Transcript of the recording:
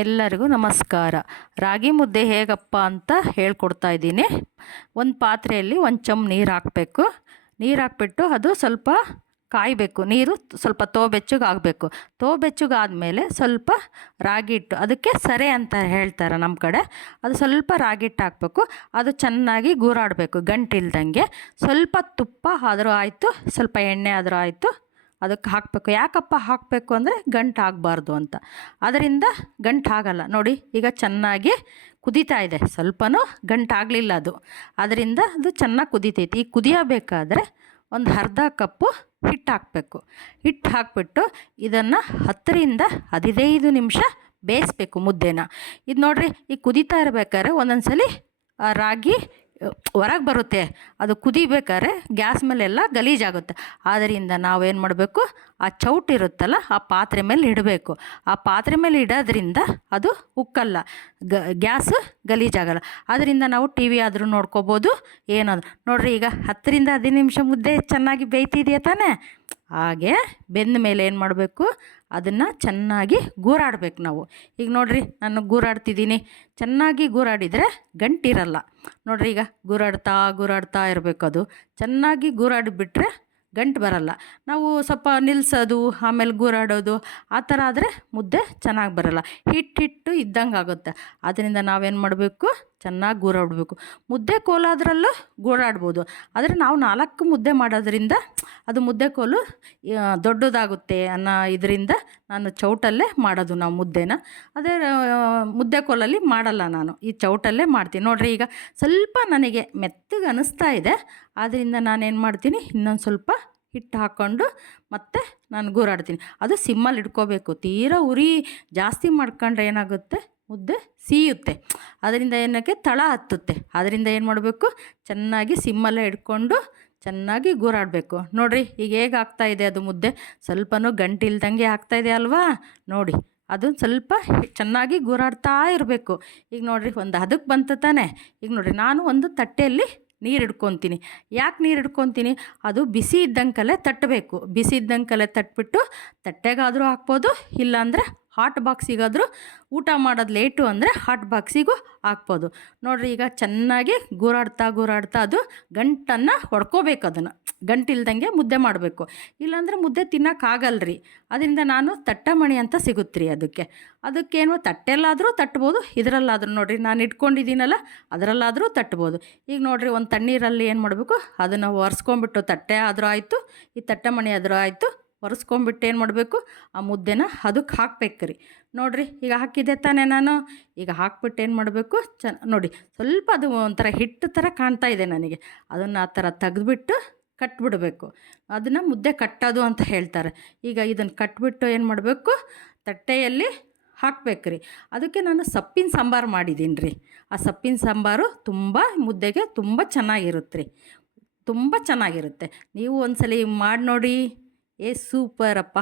ಎಲ್ಲರಿಗೂ ನಮಸ್ಕಾರ. ರಾಗಿ ಮುದ್ದೆ ಹೇಗಪ್ಪ ಅಂತ ಹೇಳ್ಕೊಡ್ತಾ ಇದ್ದೀನಿ. ಒಂದು ಪಾತ್ರೆಯಲ್ಲಿ ಒಂದು ಚಮ್ ನೀರು ಹಾಕಬೇಕು. ನೀರು ಹಾಕ್ಬಿಟ್ಟು ಅದು ಸ್ವಲ್ಪ ಕಾಯಬೇಕು. ನೀರು ಸ್ವಲ್ಪ ತೋ ಬೆಚ್ಚಗಾದಮೇಲೆ ಸ್ವಲ್ಪ ರಾಗಿ ಹಿಟ್ಟು, ಅದಕ್ಕೆ ಸರೆ ಅಂತ ಹೇಳ್ತಾರೆ ನಮ್ಮ ಕಡೆ. ಅದು ಸ್ವಲ್ಪ ರಾಗಿ ಹಿಟ್ಟು ಹಾಕಬೇಕು. ಅದು ಚೆನ್ನಾಗಿ ಗೂರಾಡಬೇಕು ಗಂಟಿಲ್ದಂಗೆ. ಸ್ವಲ್ಪ ತುಪ್ಪ ಆದರೂ ಆಯಿತು, ಸ್ವಲ್ಪ ಎಣ್ಣೆ ಆದರೂ ಆಯಿತು, ಅದಕ್ಕೆ ಹಾಕಬೇಕು. ಯಾಕಪ್ಪ ಹಾಕಬೇಕು ಅಂದರೆ ಗಂಟು ಆಗಬಾರ್ದು ಅಂತ. ಅದರಿಂದ ಗಂಟು ಆಗಲ್ಲ. ನೋಡಿ ಈಗ ಚೆನ್ನಾಗಿ ಕುದೀತಾ ಇದೆ. ಸ್ವಲ್ಪನೂ ಗಂಟು ಆಗಲಿಲ್ಲ ಅದು. ಅದರಿಂದ ಅದು ಚೆನ್ನಾಗಿ ಕುದೀತೈತಿ. ಈಗ ಕುದಿಯಬೇಕಾದ್ರೆ ಒಂದು ಅರ್ಧ ಕಪ್ಪು ಹಿಟ್ಟು ಹಾಕಬೇಕು. ಹಿಟ್ಟು ಹಾಕಿಬಿಟ್ಟು ಇದನ್ನು 10ರಿಂದ 15 ನಿಮಿಷ ಬೇಯಿಸ್ಬೇಕು ಮುದ್ದೆನ. ಇದು ನೋಡಿರಿ, ಈಗ ಕುದೀತಾ ಇರಬೇಕಾದ್ರೆ ಒಂದೊಂದ್ಸಲಿ ರಾಗಿ ಹೊರಗೆ ಬರುತ್ತೆ. ಅದು ಕುದಿಬೇಕಾದ್ರೆ ಗ್ಯಾಸ್ ಮೇಲೆಲ್ಲ ಗಲೀಜಾಗುತ್ತೆ. ಆದ್ದರಿಂದ ನಾವೇನು ಮಾಡಬೇಕು, ಆ ಚೌಟಿರುತ್ತಲ್ಲ ಆ ಪಾತ್ರೆ ಮೇಲೆ ಇಡಬೇಕು. ಆ ಪಾತ್ರೆ ಮೇಲೆ ಇಡೋದ್ರಿಂದ ಅದು ಉಕ್ಕಲ್ಲ, ಗ್ಯಾಸ್ ಗಲೀಜಾಗಲ್ಲ. ಅದರಿಂದ ನಾವು ಟಿ ವಿ ಆದರೂ ನೋಡ್ಕೋಬೋದು. ಏನದು ನೋಡಿರಿ, ಈಗ 10ರಿಂದ 15 ನಿಮಿಷ ಮುದ್ದೆ ಚೆನ್ನಾಗಿ ಬೇಯ್ತಿದೆಯಾ ತಾನೇ. ಹಾಗೆ ಬೆಂದ ಮೇಲೆ ಏನು ಮಾಡಬೇಕು, ಅದನ್ನು ಚೆನ್ನಾಗಿ ಗೂರಾಡಬೇಕು ನಾವು. ಈಗ ನೋಡಿರಿ, ನಾನು ಗೂರಾಡ್ತಿದ್ದೀನಿ. ಚೆನ್ನಾಗಿ ಗೂರಾಡಿದರೆ ಗಂಟಿರಲ್ಲ. ನೋಡಿರಿ, ಈಗ ಗೂರಾಡ್ತಾ ಇರಬೇಕು. ಅದು ಚೆನ್ನಾಗಿ ಗೂರಾಡಿಬಿಟ್ರೆ ಗಂಟು ಬರಲ್ಲ. ನಾವು ಸ್ವಲ್ಪ ನಿಲ್ಲಿಸೋದು ಆಮೇಲೆ ಗೂರಾಡೋದು ಆ ಥರ ಆದರೆ ಮುದ್ದೆ ಚೆನ್ನಾಗಿ ಬರಲ್ಲ. ಹಿಟ್ಟು ಇದ್ದಂಗೆ ಆಗುತ್ತೆ. ಅದರಿಂದ ನಾವೇನು ಮಾಡಬೇಕು, ಚೆನ್ನಾಗಿ ಗೂರಾಡಬೇಕು. ಮುದ್ದೆ ಕೋಲಾದ್ರಲ್ಲೂ ಗೂರಾಡ್ಬೋದು. ಆದರೆ ನಾವು 4 ಮುದ್ದೆ ಮಾಡೋದ್ರಿಂದ ಅದು ಮುದ್ದೆ ಕೋಲು ದೊಡ್ಡದಾಗುತ್ತೆ ಅನ್ನೋ ಇದರಿಂದ ನಾನು ಚೌಟಲ್ಲೇ ಮಾಡೋದು ನಾವು ಮುದ್ದೆನ. ಅದೇ ಮುದ್ದೆ ಕೋಲಲ್ಲಿ ಮಾಡಲ್ಲ ನಾನು, ಈ ಚೌಟಲ್ಲೇ ಮಾಡ್ತೀನಿ. ನೋಡಿರಿ, ಈಗ ಸ್ವಲ್ಪ ನನಗೆ ಮೆತ್ತಗೆ ಅನ್ನಿಸ್ತಾ ಇದೆ. ಆದ್ದರಿಂದ ನಾನೇನು ಮಾಡ್ತೀನಿ, ಇನ್ನೊಂದು ಸ್ವಲ್ಪ ಹಿಟ್ಟು ಹಾಕ್ಕೊಂಡು ಮತ್ತೆ ನಾನು ಗೂರಾಡ್ತೀನಿ. ಅದು ಸಿಮ್ಮಲ್ಲಿ ಇಟ್ಕೋಬೇಕು. ತೀರಾ ಉರಿ ಜಾಸ್ತಿ ಮಾಡ್ಕೊಂಡ್ರೆ ಏನಾಗುತ್ತೆ, ಮುದ್ದೆ ಸೀಯುತ್ತೆ. ಅದರಿಂದ ಏನಕ್ಕೆ ತಳ ಹತ್ತುತ್ತೆ. ಅದರಿಂದ ಏನು ಮಾಡಬೇಕು, ಚೆನ್ನಾಗಿ ಸಿಮ್ಮಲ್ಲೇ ಇಟ್ಕೊಂಡು ಚೆನ್ನಾಗಿ ಗೂರಾಡಬೇಕು. ನೋಡಿರಿ, ಈಗ ಹೇಗೆ ಆಗ್ತಾಯಿದೆ ಅದು ಮುದ್ದೆ. ಸ್ವಲ್ಪನೂ ಗಂಟಿಲ್ದಂಗೆ ಆಗ್ತಾಯಿದೆ ಅಲ್ವಾ. ನೋಡಿ, ಅದು ಸ್ವಲ್ಪ ಚೆನ್ನಾಗಿ ಗೂರಾಡ್ತಾ ಇರಬೇಕು. ಈಗ ನೋಡಿರಿ, ಒಂದು ಹದಕ್ಕೆ ಬಂತು ತಾನೆ. ಈಗ ನೋಡಿರಿ, ನಾನು ಒಂದು ತಟ್ಟೆಯಲ್ಲಿ ನೀರು ಇಡ್ಕೊತೀನಿ. ಯಾಕೆ ನೀರು ಇಡ್ಕೊತೀನಿ, ಅದು ಬಿಸಿ ಇದ್ದಂಕಲ್ಲೇ ತಟ್ಟಬೇಕು. ಬಿಸಿ ಇದ್ದಂಕಲ್ಲೇ ತಟ್ಬಿಟ್ಟು ತಟ್ಟೆಗಾದರೂ ಹಾಕ್ಬೋದು, ಇಲ್ಲಾಂದರೆ ಹಾಟ್ ಬಾಕ್ಸಿಗಾದರೂ, ಊಟ ಮಾಡೋದು ಲೇಟು ಅಂದರೆ ಹಾಟ್ ಬಾಕ್ಸಿಗೂ ಹಾಕ್ಬೋದು. ನೋಡಿರಿ, ಈಗ ಚೆನ್ನಾಗಿ ಗೂರಾಡ್ತಾ ಅದು ಗಂಟನ್ನು ಹೊಡ್ಕೋಬೇಕು. ಅದನ್ನು ಗಂಟಿಲ್ದಂಗೆ ಮುದ್ದೆ ಮಾಡಬೇಕು. ಇಲ್ಲಾಂದರೆ ಮುದ್ದೆ ತಿನ್ನೋಕ್ಕಾಗಲ್ರಿ. ಅದರಿಂದ ನಾನು ತಟ್ಟಮಣಿ ಅಂತ ಸಿಗುತ್ತೆ ರೀ ಅದಕ್ಕೇನು ತಟ್ಟೆಲ್ಲಾದರೂ ತಟ್ಬೋದು, ಇದರಲ್ಲಾದರೂ ನೋಡಿರಿ ನಾನು ಇಟ್ಕೊಂಡಿದ್ದೀನಲ್ಲ ಅದರಲ್ಲಾದರೂ ತಟ್ಬೋದು. ಈಗ ನೋಡಿರಿ, ಒಂದು ತಣ್ಣೀರಲ್ಲಿ ಏನು ಮಾಡಬೇಕು, ಅದನ್ನು ಒರೆಸ್ಕೊಂಬಿಟ್ಟು, ತಟ್ಟೆ ಆದರೂ ಆಯಿತು, ಈ ತಟ್ಟಮಣಿ ಆದರೂ ಆಯಿತು, ಒರೆಸ್ಕೊಂಬಿಟ್ಟು ಏನು ಮಾಡಬೇಕು, ಆ ಮುದ್ದೆನ ಅದಕ್ಕೆ ಹಾಕ್ಬೇಕು ರೀ. ನೋಡಿರಿ, ಈಗ ಹಾಕಿದ್ದೆ ತಾನೇ ನಾನು. ಈಗ ಹಾಕ್ಬಿಟ್ಟು ಏನು ಮಾಡಬೇಕು, ನೋಡಿ ಸ್ವಲ್ಪ ಅದು ಒಂಥರ ಹಿಟ್ಟು ಥರ ಕಾಣ್ತಾ ಇದೆ ನನಗೆ. ಅದನ್ನು ಆ ಥರ ತೆಗೆದ್ಬಿಟ್ಟು ಕಟ್ಬಿಡಬೇಕು. ಅದನ್ನು ಮುದ್ದೆ ಕಟ್ಟೋದು ಅಂತ ಹೇಳ್ತಾರೆ. ಈಗ ಇದನ್ನು ಕಟ್ಬಿಟ್ಟು ಏನು ಮಾಡಬೇಕು, ತಟ್ಟೆಯಲ್ಲಿ ಹಾಕ್ಬೇಕು ರೀ. ಅದಕ್ಕೆ ನಾನು ಸೊಪ್ಪಿನ ಸಾಂಬಾರು ಮಾಡಿದ್ದೀನಿ ರೀ. ಆ ಸೊಪ್ಪಿನ ಸಾಂಬಾರು ತುಂಬ ಮುದ್ದೆಗೆ ತುಂಬ ಚೆನ್ನಾಗಿರುತ್ತೆ ರೀ. ತುಂಬ ಚೆನ್ನಾಗಿರುತ್ತೆ. ನೀವು ಒಂದ್ಸಲಿ ಮಾಡಿ ನೋಡಿ. ಸೂಪರಪ್ಪ.